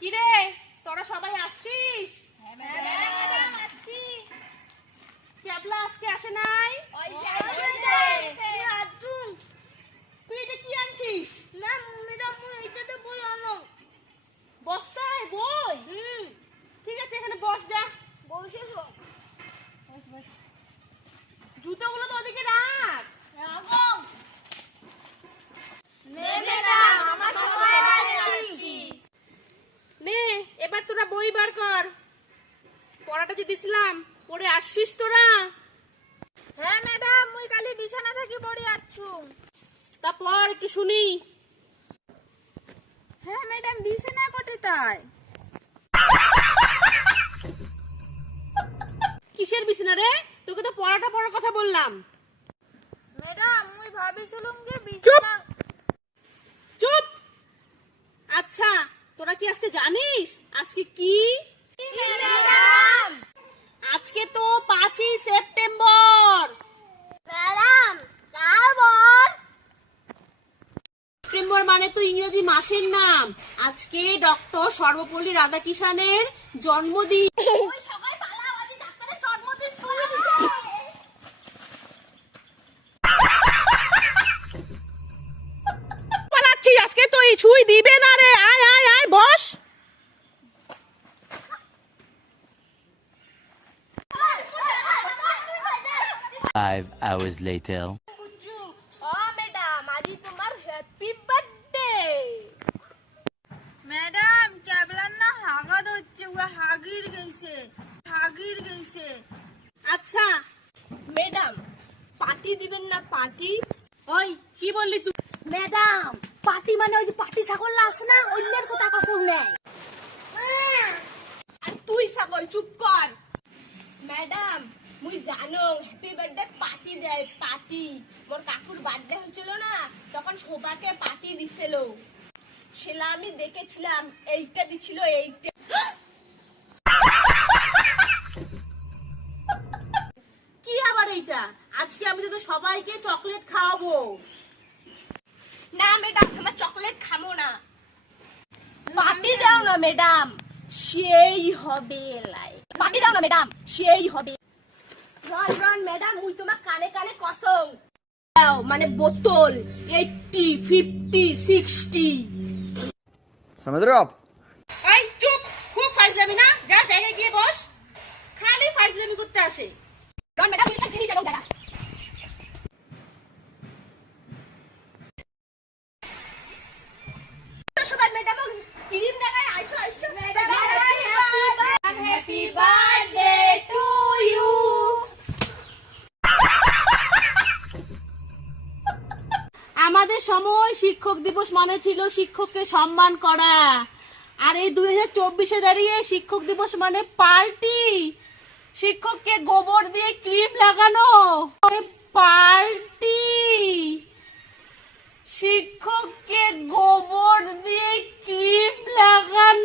কিরে তোরা সবাই আসছিস? ক্যাবলা আজকে আসে নাই? তুই এটা কি আনছিস? বস্তায় বই? ঠিক আছে, এখানে বস যা। জুতোগুলো তো ওদিকে রাখ। নে এবার তোরা বই বার কর। পড়াটা যে দিছিলাম পড়ে আসছিস তোরা? হ্যাঁ ম্যাডাম, মুই কালি বিছানা থাকি পড়ে আছু। তা পড় একটু শুনি। হ্যাঁ ম্যাডাম, বিছানা কোটে তাই? কিসের বিছানা রে? তোকে তো পড়াটা পড়ার কথা বললাম। ম্যাডাম, মুই ভাবিছিলাম যে চুপ বিছানা। চুপ। আচ্ছা তোরা কি আজকে জানিস আজকে কি? ম্যাডাম, আজকে তো 5ই সেপ্টেম্বর। ম্যাডাম কাবর? সেপ্টেম্বর মানে তো ইংরেজি মাসের নাম। আজকে ডক্টর সর্বপল্লী রাধাকৃষ্ণনের জন্মদিন। ওই সবাই পালাও, আজ ডাক্তারের জন্মদিন ছুঁয়ে দিছে। পালাচ্ছি, আজকে তো এই ছুঁই দিবে না রে। আয় আয় আয় বস। 5 hours later. বুঝু, ও ম্যাডাম, আজি তোমার হ্যাপি বার্থডে। ম্যাডাম, কেবলার না হাগাদ হচ্ছে, ও হাগির গেছে। আচ্ছা ম্যাডাম, পার্টি দিবেন না পার্টি? ওই কি বললি তুই? ম্যাডাম, পার্টি মানে ওই যে পার্টি ছাগল আছে না, অন্যের কথা কাছে উড়ে। আর তুই ছাগল চুপ কর। ম্যাডাম, মুই জানো হ্যাপি বার্থডে পার্টি দেয়, পার্টি। মোর কাকুর বার্থডে হচ্ছিল না, তখন সবাইকে পার্টি দিছিল। সেটা আমি দেখেছিলাম, এইটা দিছিল এইটা। কি আবার এইটা? আজকে আমি তো সবাইকে চকলেট খাওয়াবো। না ম্যাডাম, আমরা চকলেট খাবো না। পার্টি দাও না ম্যাডাম, সেই হবে লাই। পার্টি দাও না ম্যাডাম, সেই হবে। রন ম্যাডাম, মুই তোমার কানে কানে কসম দাও, মানে বোতল 80, 50, 60। समझ रहे हो आप? এই চুপ, খুব ফাইজলামি না? যা জায়গায় গিয়ে বস। খালি ফাইজলামি করতে আসে। রন ম্যাডাম, মুই একটা জিনিস জানো দাদা। সবাই ম্যাডাম ক্রিম লাগাই আইসো madam. Happy birthday to you. আমাদের সময় শিক্ষক দিবস মানে ছিল শিক্ষককে সম্মান করা। আর এই 2024-এ দাঁড়িয়ে শিক্ষক দিবস মানে পার্টি। শিক্ষককে গোবর দিয়ে ক্রিম লাগানো পার্টি। শিক্ষককে গোবর দিয়ে ক্রিম লাগানো